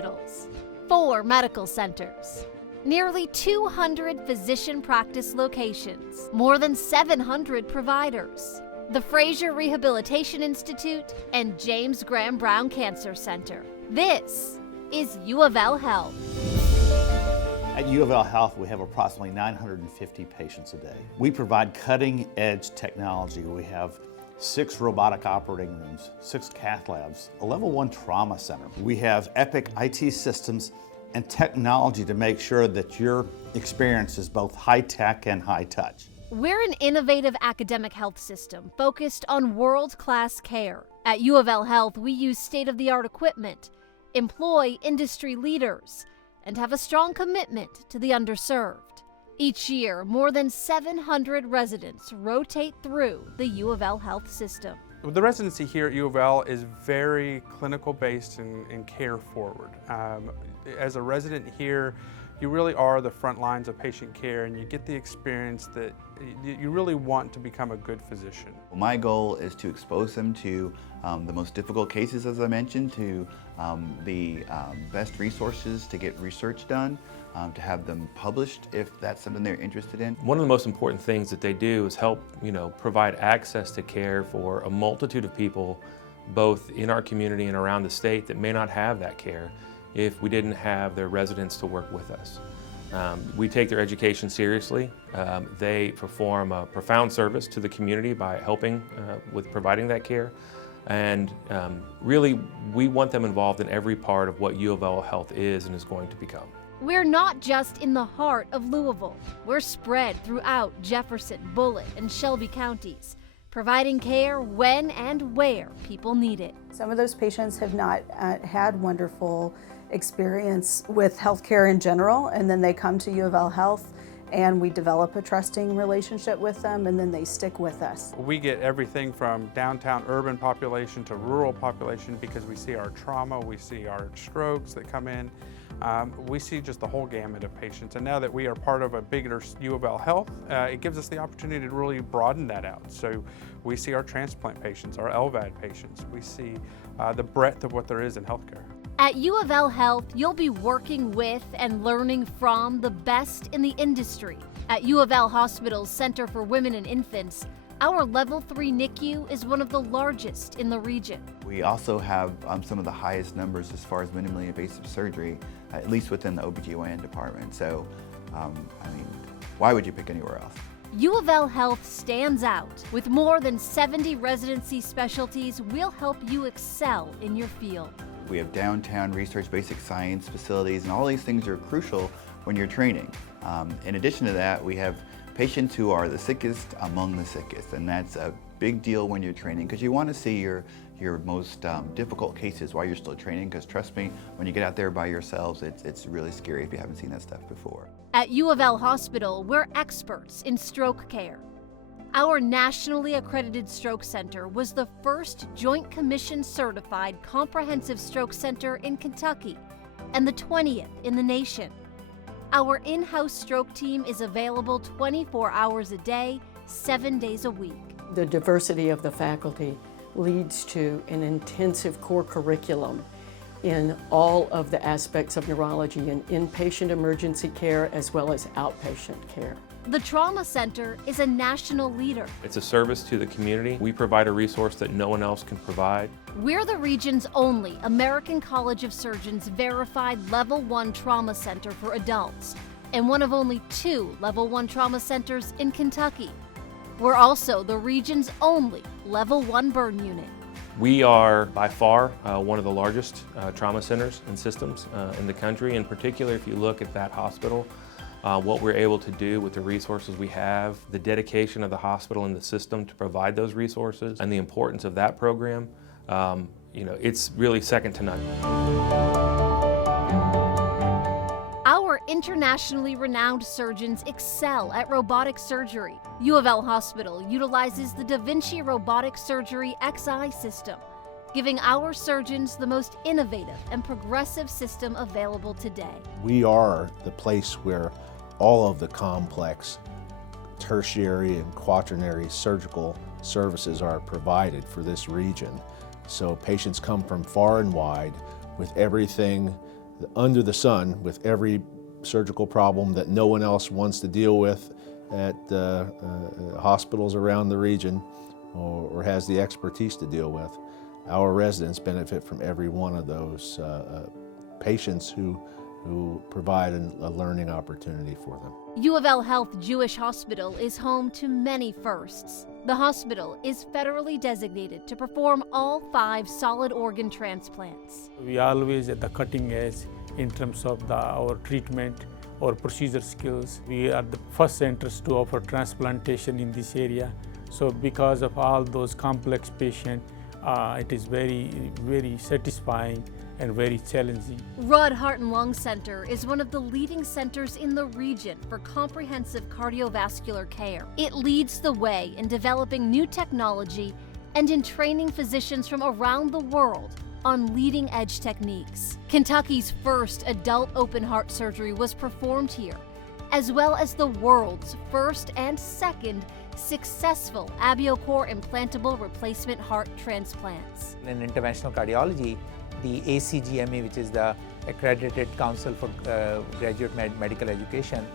hospitals, 4 medical centers, nearly 200 physician practice locations, more than 700 providers, the Fraser Rehabilitation Institute, and James Graham Brown Cancer Center. This is U of L Health. At U of L Health, we have approximately 950 patients a day. We provide cutting-edge technology. We have 6 robotic operating rooms, 6 cath labs, a level 1 trauma center. We have Epic IT systems and technology to make sure that your experience is both high-tech and high-touch. We're an innovative academic health system focused on world-class care. At U of L Health, we use state-of-the-art equipment, employ industry leaders, and have a strong commitment to the underserved. Each year, more than 700 residents rotate through the U of L Health system. The residency here at U of L is very clinical based and care forward. As a resident here, you really are the front lines of patient care, and you get the experience that you really want to become a good physician. My goal is to expose them to the most difficult cases, as I mentioned, to the best resources to get research done, to have them published if that's something they're interested in. One of the most important things that they do is help, provide access to care for a multitude of people, both in our community and around the state, that may not have that care if we didn't have their residents to work with us. We take their education seriously. They perform a profound service to the community by helping with providing that care. And really, we want them involved in every part of what U of L Health is and is going to become. We're not just in the heart of Louisville. We're spread throughout Jefferson, Bullitt, and Shelby counties, providing care when and where people need it. Some of those patients have not had wonderful experience with healthcare in general, and then they come to U of L Health and we develop a trusting relationship with them, and then they stick with us. We get everything from downtown urban population to rural population because we see our trauma, we see our strokes that come in. We see just the whole gamut of patients, and now that we are part of a bigger U of L Health, it gives us the opportunity to really broaden that out. So we see our transplant patients, our LVAD patients, we see the breadth of what there is in healthcare. At U of L Health, you'll be working with and learning from the best in the industry. At U of L Hospital's Center for Women and Infants, our Level 3 NICU is one of the largest in the region. We also have some of the highest numbers as far as minimally invasive surgery, at least within the OBGYN department. So, why would you pick anywhere else? U of L Health stands out. With more than 70 residency specialties, we'll help you excel in your field. We have downtown research, basic science facilities, and all these things are crucial when you're training. In addition to that, we have patients who are the sickest among the sickest, and that's a big deal when you're training because you want to see your most difficult cases while you're still training, because trust me, when you get out there by yourselves, it's really scary if you haven't seen that stuff before. At U of L Hospital, we're experts in stroke care. Our nationally accredited stroke center was the first Joint Commission certified comprehensive stroke center in Kentucky and the 20th in the nation. Our in-house stroke team is available 24 hours a day, 7 days a week. The diversity of the faculty leads to an intensive core curriculum in all of the aspects of neurology in inpatient emergency care as well as outpatient care. The Trauma Center is a national leader. It's a service to the community. We provide a resource that no one else can provide. We're the region's only American College of Surgeons verified Level 1 trauma center for adults, and one of only 2 Level 1 trauma centers in Kentucky. We're also the region's only Level 1 burn unit. We are by far one of the largest trauma centers and systems in the country. In particular, if you look at that hospital, what we're able to do with the resources we have, the dedication of the hospital and the system to provide those resources, and the importance of that program, it's really second to none. Our internationally renowned surgeons excel at robotic surgery. U of L Hospital utilizes the Da Vinci Robotic Surgery XI system, giving our surgeons the most innovative and progressive system available today. We are the place where all of the complex tertiary and quaternary surgical services are provided for this region. So patients come from far and wide with everything under the sun with every surgical problem that no one else wants to deal with at hospitals around the region or has the expertise to deal with. Our residents benefit from every one of those patients who provide a learning opportunity for them. U of L Health Jewish Hospital is home to many firsts. The hospital is federally designated to perform all 5 solid organ transplants. We are always at the cutting edge in terms of our treatment or procedure skills. We are the first centers to offer transplantation in this area. So because of all those complex patients, it is very, very satisfying and very challenging. Rudd Heart and Lung Center is one of the leading centers in the region for comprehensive cardiovascular care. It leads the way in developing new technology and in training physicians from around the world on leading-edge techniques. Kentucky's first adult open heart surgery was performed here, as well as the world's first and second successful AbioCor implantable replacement heart transplants. In interventional cardiology, the ACGME, which is the Accredited Council for Graduate Medical Education,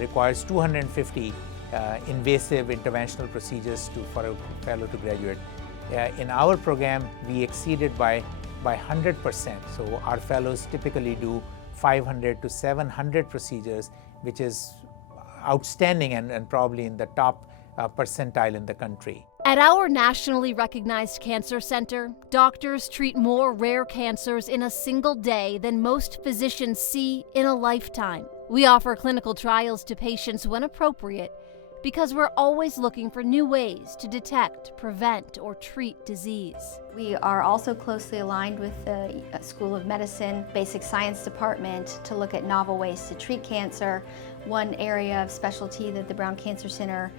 requires 250 invasive interventional procedures for a fellow to graduate. In our program, we exceeded by 100%. So our fellows typically do 500 to 700 procedures, which is outstanding and probably in the top percentile in the country. At our nationally recognized cancer center, doctors treat more rare cancers in a single day than most physicians see in a lifetime. We offer clinical trials to patients when appropriate because we're always looking for new ways to detect, prevent, or treat disease. We are also closely aligned with the School of Medicine Basic Science Department to look at novel ways to treat cancer. One area of specialty that the Brown Cancer Center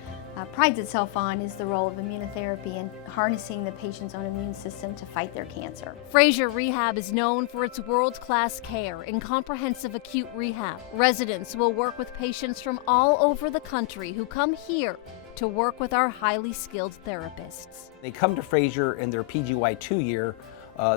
prides itself on is the role of immunotherapy and harnessing the patient's own immune system to fight their cancer. Frazier Rehab is known for its world-class care in comprehensive acute rehab. Residents will work with patients from all over the country who come here to work with our highly skilled therapists. They come to Frazier in their PGY2 year.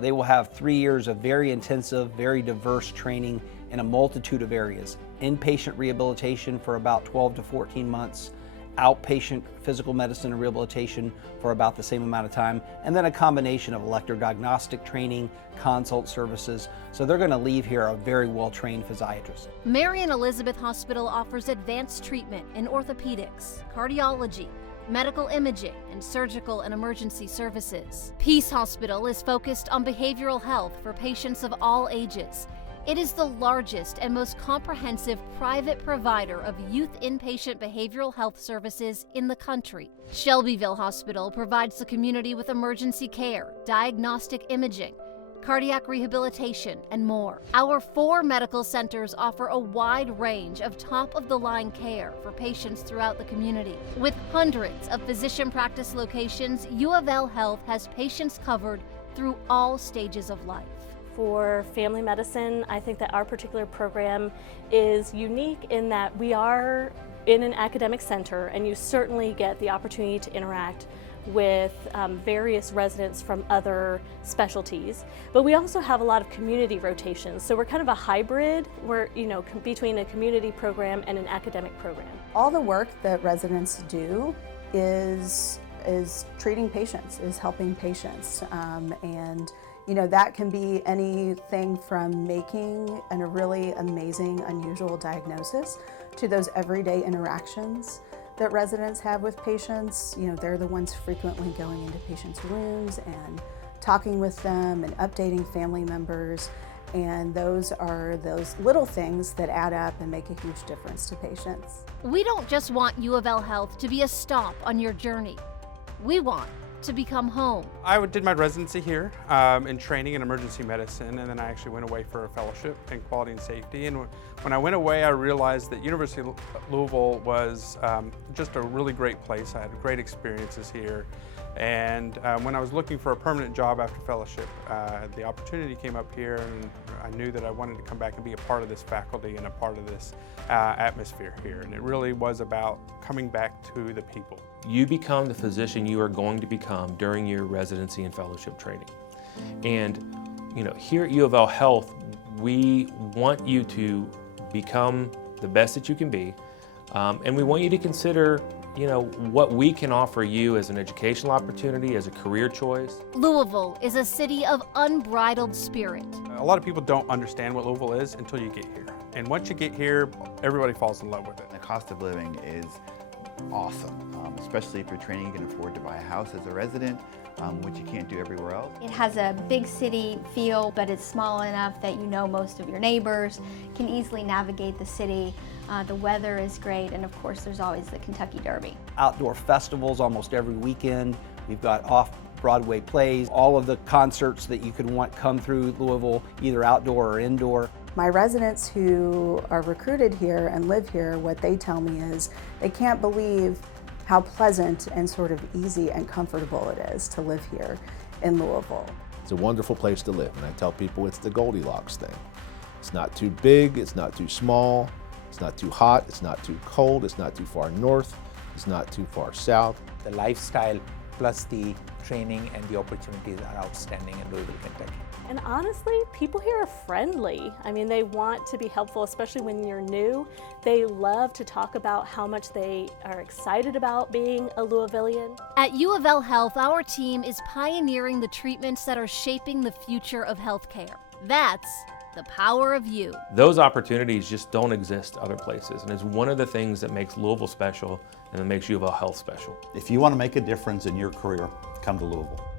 They will have 3 years of very intensive, very diverse training in a multitude of areas. Inpatient rehabilitation for about 12 to 14 months, outpatient physical medicine and rehabilitation for about the same amount of time, and then a combination of electrodiagnostic training, consult services. So they're going to leave here a very well-trained physiatrist. Marian Elizabeth Hospital offers advanced treatment in orthopedics, cardiology, medical imaging, and surgical and emergency services. Peace Hospital is focused on behavioral health for patients of all ages. It is the largest and most comprehensive private provider of youth inpatient behavioral health services in the country. Shelbyville Hospital provides the community with emergency care, diagnostic imaging, cardiac rehabilitation, and more. Our 4 medical centers offer a wide range of top-of-the-line care for patients throughout the community. With hundreds of physician practice locations, U of L Health has patients covered through all stages of life. For family medicine, I think that our particular program is unique in that we are in an academic center, and you certainly get the opportunity to interact with various residents from other specialties. But we also have a lot of community rotations, so we're kind of a hybrid. We're, between a community program and an academic program. All the work that residents do is treating patients, is helping patients, and that can be anything from making a really amazing, unusual diagnosis to those everyday interactions that residents have with patients. They're the ones frequently going into patients' rooms and talking with them and updating family members. And those are those little things that add up and make a huge difference to patients. We don't just want U of L Health to be a stop on your journey. We want to become home. I did my residency here in training in emergency medicine, and then I actually went away for a fellowship in quality and safety. And when I went away, I realized that University of Louisville was just a really great place. I had great experiences here. And when I was looking for a permanent job after fellowship, the opportunity came up here, and I knew that I wanted to come back and be a part of this faculty and a part of this atmosphere here. And it really was about coming back to the people. You become the physician you are going to become during your residency and fellowship training. And here at U of L Health, We want you to become the best that you can be, and we want you to consider what we can offer you as an educational opportunity, as a career choice. Louisville is a city of unbridled spirit. A lot of people don't understand what Louisville is until you get here. And once you get here, everybody falls in love with it. The cost of living is awesome, especially if you're training, you can afford to buy a house as a resident, which you can't do everywhere else. It has a big city feel, but it's small enough that you know most of your neighbors, can easily navigate the city. The weather is great, and of course there's always the Kentucky Derby. Outdoor festivals almost every weekend. We've got off-Broadway plays. All of the concerts that you could want come through Louisville, either outdoor or indoor. My residents who are recruited here and live here, what they tell me is they can't believe how pleasant and sort of easy and comfortable it is to live here in Louisville. It's a wonderful place to live, and I tell people it's the Goldilocks thing. It's not too big, it's not too small, it's not too hot, it's not too cold, it's not too far north, it's not too far south. The lifestyle plus the training and the opportunities are outstanding in Louisville, Kentucky. And honestly, people here are friendly. I mean, they want to be helpful, especially when you're new. They love to talk about how much they are excited about being a Louisvillian. At U of L Health, our team is pioneering the treatments that are shaping the future of healthcare. That's the power of you. Those opportunities just don't exist other places, and it's one of the things that makes Louisville special and that makes U of L Health special. If you want to make a difference in your career, come to Louisville.